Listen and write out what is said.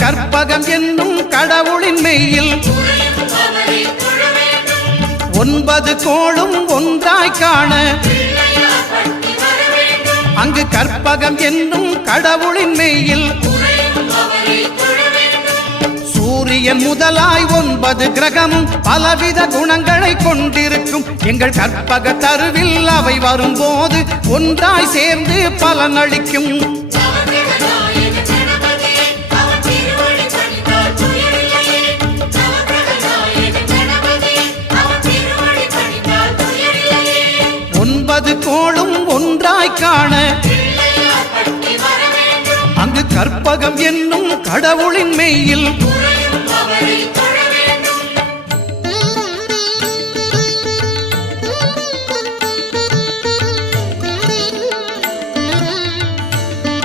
கற்பகம் என்னும் கடவுளின் மெய்யில் 9 கோளும் ஒன்றாய் காண அங்கு கற்பகம் என்னும் கடவுளின் மெய்யில் சூரியன் முதலாய் 9 கிரகமும் பலவித குணங்களை கொண்டிருக்கும் எங்கள் கற்பக தருவில் அவை வரும்போது ஒன்றாய் சேர்ந்து பலனளிக்கும். கோளும் ஒன்றாய் காண அங்கு கற்பகம் என்னும் கடவுளின் மெய்யில்